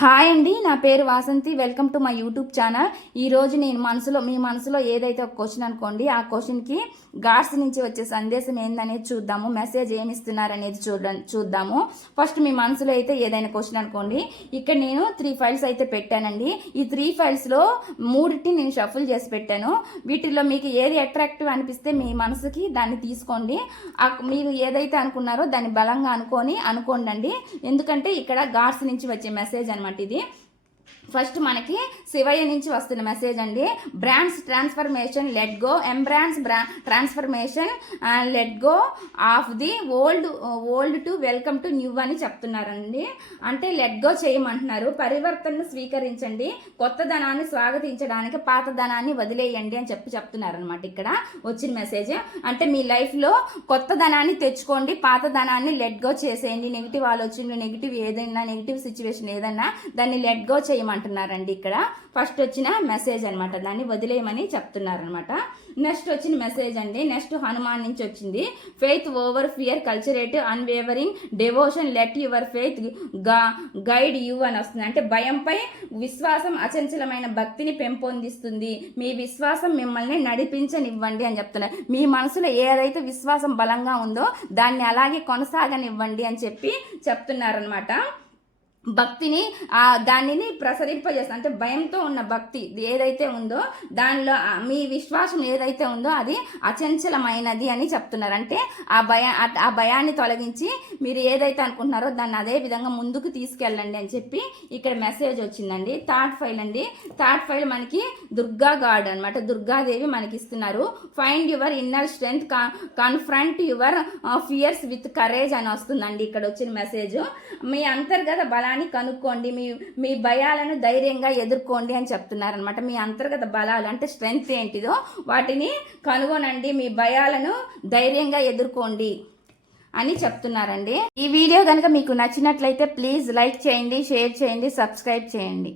Hi అండి, నా పేరు Vasanthi. Welcome to my YouTube channel. ఈరోజు నేను మీ మనసులో ఏదైతే ఒక క్వశ్చన్ అనుకోండి, ఆ క్వశ్చన్కి గాడ్స్ నుంచి వచ్చే సందేశం ఏందనేది చూద్దాము. మెసేజ్ ఏమి ఇస్తున్నారు అనేది చూద్దాము. ఫస్ట్ మీ మనసులో అయితే ఏదైనా క్వశ్చన్ అనుకోండి. ఇక్కడ నేను 3 ఫైల్స్ అయితే పెట్టానండి. ఈ 3 ఫైల్స్లో 3టి నేను షఫుల్ చేసి పెట్టాను. వీటిల్లో మీకు ఏది అట్రాక్టివ్ అనిపిస్తే మీ మనసుకి దాన్ని తీసుకోండి. మీరు ఏదైతే అనుకున్నారో దాన్ని బలంగా అనుకోండి. ఎందుకంటే ఇక్కడ గాడ్స్ నుంచి వచ్చే మెసేజ్ అనమాట ఇది. ఫస్ట్ మనకి శివయ్య నుంచి వస్తున్న మెసేజ్ అండి. Brands transformation let go, embrace transformation let go of the old to welcome to new అని చెప్తున్నారండి. అంటే లెట్ గో చేయమంటున్నారు. పరివర్తనను స్వీకరించండి, కొత్తదనాన్ని స్వాగతించడానికి పాతదనాన్ని వదిలేయండి అని చెప్తున్నారు అనమాట. ఇక్కడ వచ్చిన మెసేజ్ అంటే మీ లైఫ్లో కొత్తదనాన్ని తెచ్చుకోండి, పాతదనాన్ని లెట్ గో చేసేయండి. నెగిటివ్ ఆలోచనలు, నెగిటివ్ సిచ్యువేషన్ ఏదైనా దాన్ని లెట్ గో చేయమంటారు అంటున్నారండి. ఇక్కడ ఫస్ట్ వచ్చిన మెసేజ్ అనమాట, దాన్ని వదిలేయమని చెప్తున్నారనమాట. నెక్స్ట్ వచ్చిన మెసేజ్ అండి, నెక్స్ట్ హనుమాన్ నుంచి వచ్చింది. ఫెయిత్ ఓవర్ ఫియర్, కల్చరేటివ్ unwavering devotion, let your faith guide you అని వస్తుంది. అంటే భయంపై విశ్వాసం అచంచలమైన భక్తిని పెంపొందిస్తుంది, మీ విశ్వాసం మిమ్మల్ని నడిపించనివ్వండి అని చెప్తున్నారు. మీ మనసులో ఏదైతే విశ్వాసం బలంగా ఉందో దాన్ని అలాగే కొనసాగనివ్వండి అని చెప్తున్నారనమాట. భక్తిని దానిని ప్రసరింపజేస్తుంది. అంటే భయంతో ఉన్న భక్తి ఏదైతే ఉందో దానిలో మీ విశ్వాసం ఏదైతే ఉందో అది అచంచలమైనది అని చెప్తున్నారు. అంటే ఆ భయాన్ని తొలగించి మీరు ఏదైతే అనుకుంటున్నారో దాన్ని అదే విధంగా ముందుకు తీసుకెళ్ళండి అని చెప్పి ఇక్కడ మెసేజ్ వచ్చిందండి. థర్డ్ ఫైల్ అండి. థర్డ్ ఫైల్ మనకి దుర్గా గాడ్ అనమాట. దుర్గాదేవి మనకి ఇస్తున్నారు. Find your inner strength, confront your fears with courage అని వస్తుందండి. ఇక్కడ వచ్చిన మెసేజ్ మీ అంతర్గత బలాన్ని కనుక్కోండి, మీ భయాలను ధైర్యంగా ఎదుర్కోండి అని చెప్తున్నారనమాట. మీ అంతర్గత బలాలు అంటే స్ట్రెంగ్త్ ఏంటిదో వాటిని కనుగొనండి, మీ భయాలను ధైర్యంగా ఎదుర్కోండి అని చెప్తున్నారండి. ఈ వీడియో కనుక మీకు నచ్చినట్లయితే ప్లీజ్ లైక్ చేయండి, షేర్ చేయండి, సబ్స్క్రైబ్ చేయండి.